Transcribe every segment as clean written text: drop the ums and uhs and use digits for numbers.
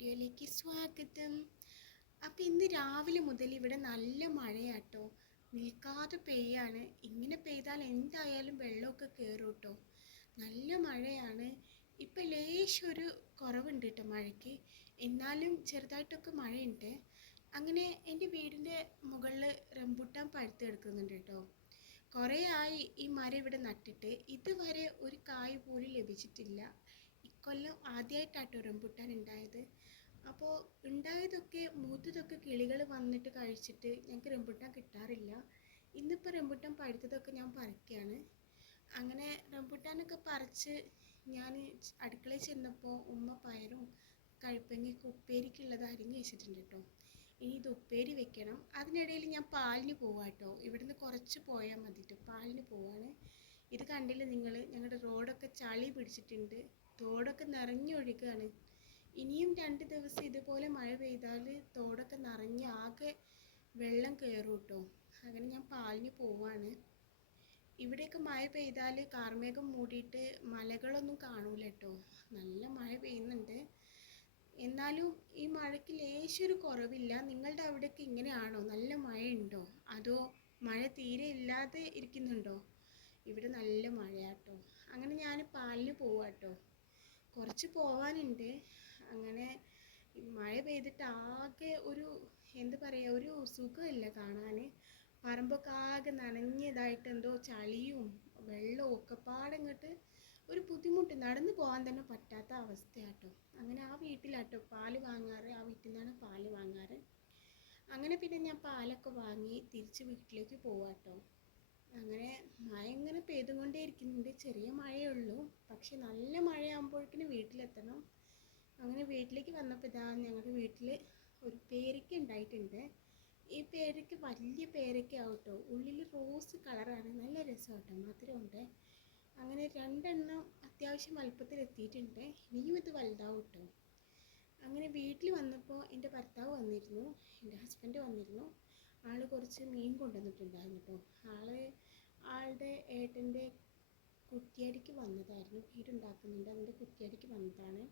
വീഡിയോയിലേക്ക് സ്വാഗതം. അപ്പോൾ ഇന്ന് രാവിലെ മുതൽ ഇവിടെ നല്ല മഴയാട്ടോ, നിൽക്കാതെ പെയ്യാണ്. ഇങ്ങനെ പെയ്താൽ എന്തായാലും വെള്ളമൊക്കെ കയറും കേട്ടോ. നല്ല മഴയാണ്. ഇപ്പം ലേശൊരു കുറവുണ്ട് കേട്ടോ മഴയ്ക്ക്, എന്നാലും ചെറുതായിട്ടൊക്കെ മഴയുണ്ട്. അങ്ങനെ എൻ്റെ വീടിൻ്റെ മുകളിൽ റംബൂട്ടാൻ പഴുത്ത് കിടക്കുന്നുണ്ട് കേട്ടോ. കുറേ ആയി ഈ മരം ഇവിടെ നട്ടിട്ട്, ഇതുവരെ ഒരു കായ് പോലും ലഭിച്ചിട്ടില്ല. ഇക്കൊല്ലം ആദ്യമായിട്ടാട്ടോ റംബൂട്ടാൻ ഉണ്ടായത്. അപ്പോൾ ഉണ്ടായതൊക്കെ മൂത്തതൊക്കെ കിളികൾ വന്നിട്ട് കഴിച്ചിട്ട് ഞങ്ങൾക്ക് റംബൂട്ടാൻ കിട്ടാറില്ല. ഇന്നിപ്പോൾ റംബൂട്ടാൻ പഴുത്തതൊക്കെ ഞാൻ പറിക്കുകയാണ്. അങ്ങനെ റംബൂട്ടാനൊക്കെ പറിച്ച് ഞാൻ അടുക്കളയിൽ ചെന്നപ്പോൾ ഉമ്മ പയറും കഴുപ്പങ്ങയൊക്കെ ഉപ്പേരിക്കുള്ളത് അരിഞ്ഞ് വെച്ചിട്ടുണ്ട് കേട്ടോ. ഇനി ഇത് ഉപ്പേരി വെക്കണം. അതിനിടയിൽ ഞാൻ പാലിന് പോവാം കേട്ടോ. ഇവിടുന്ന് കുറച്ച് പോയാൽ മതി കേട്ടോ, പാലിന് പോവാണ്. ഇത് കണ്ടില്ല നിങ്ങൾ, ഞങ്ങളുടെ റോഡൊക്കെ ചളി പിടിച്ചിട്ടുണ്ട്, തോടൊക്കെ നിറഞ്ഞൊഴുകുകയാണ്. ഇനിയും 2 ദിവസം ഇതുപോലെ മഴ പെയ്താൽ തോടൊക്കെ നിറഞ്ഞ് ആകെ വെള്ളം കയറും കേട്ടോ. അങ്ങനെ ഞാൻ പാലിന് പോവാണ്. ഇവിടെയൊക്കെ മഴ പെയ്താൽ കാർമേഘം മൂടിയിട്ട് മലകളൊന്നും കാണൂല കേട്ടോ. നല്ല മഴ പെയ്യുന്നുണ്ട്. എന്നാലും ഈ മഴയ്ക്ക് ലേശൊരു കുറവില്ല. നിങ്ങളുടെ അവിടെയൊക്കെ ഇങ്ങനെയാണോ? നല്ല മഴയുണ്ടോ അതോ മഴ തീരെ ഇല്ലാതെ ഇരിക്കുന്നുണ്ടോ? ഇവിടെ നല്ല മഴയാട്ടോ. അങ്ങനെ ഞാൻ പാലിന് പോവാട്ടോ. കുറച്ച് പോവാനുണ്ട്. അങ്ങനെ മഴ പെയ്തിട്ട് ആകെ ഒരു എന്താ പറയുക, ഒരു സുഖമില്ല കാണാൻ. പറമ്പൊക്കെ ആകെ നനഞ്ഞതായിട്ട് എന്തോ ചളിയും വെള്ളവും ഒക്കെ പാടങ്ങോട്ട് ഒരു ബുദ്ധിമുട്ട്, നടന്നു പോകാൻ തന്നെ പറ്റാത്ത അവസ്ഥയാട്ടോ. അങ്ങനെ ആ വീട്ടിലാട്ടോ പാല് വാങ്ങാറ്, ആ വീട്ടിൽ നിന്നാണ് പാല് വാങ്ങാറ്. അങ്ങനെ പിന്നെ ഞാൻ പാലൊക്കെ വാങ്ങി തിരിച്ച് വീട്ടിലേക്ക് പോവാട്ടോ. അങ്ങനെ മഴ ഇങ്ങനെ പെയ്തുകൊണ്ടേ ഇരിക്കുന്നുണ്ട്. ചെറിയ മഴയേ ഉള്ളൂ, പക്ഷെ നല്ല മഴയാകുമ്പോഴേക്കിന് വീട്ടിലെത്തണം. അങ്ങനെ വീട്ടിലേക്ക് വന്നപ്പോൾ ഇതാ ഞങ്ങളുടെ വീട്ടിൽ ഒരു പേരയ്ക്ക ഉണ്ടായിട്ടുണ്ട്. ഈ പേരയ്ക്ക വലിയ പേരയ്ക്ക ആവട്ടോ, ഉള്ളിൽ റോസ് കളറാണ്, നല്ല രസമാട്ടോ, മധുരമുണ്ട്. അങ്ങനെ 2 എണ്ണം അത്യാവശ്യം വലുപ്പത്തിൽ എത്തിയിട്ടുണ്ട്. ഇനിയും ഇത് വലുതാവും കേട്ടോ. അങ്ങനെ വീട്ടിൽ വന്നപ്പോൾ എൻ്റെ ഭർത്താവ് വന്നിരുന്നു, എൻ്റെ ഹസ്ബൻഡ് വന്നിരുന്നു. ആൾ കുറച്ച് മീൻ കൊണ്ടുവന്നിട്ടുണ്ടായിരുന്നു കേട്ടോ. ആളുടെ ഏട്ടൻ്റെ കുറ്റിയടിക്ക് വന്നതായിരുന്നു, വീടുണ്ടാക്കുന്നുണ്ട്, അതിൻ്റെ കുറ്റിയടിക്ക് വന്നതാണ്.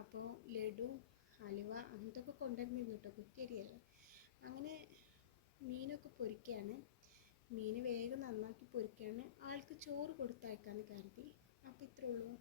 അപ്പോൾ ലഡു, ഹലുവ അങ്ങനത്തെ ഒക്കെ കൊണ്ടുവരുന്നില്ല കേട്ടോ, കുറ്റിയടിയല്ലേ. അങ്ങനെ മീനൊക്കെ പൊരിക്കുകയാണ്. മീൻ വേഗം നന്നാക്കി പൊരിക്കുകയാണ്. ആൾക്ക് ചോറ് കൊടുത്തയക്കാമെന്ന് കരുതി. അപ്പോൾ ഇത്രേ ഉള്ളൂ.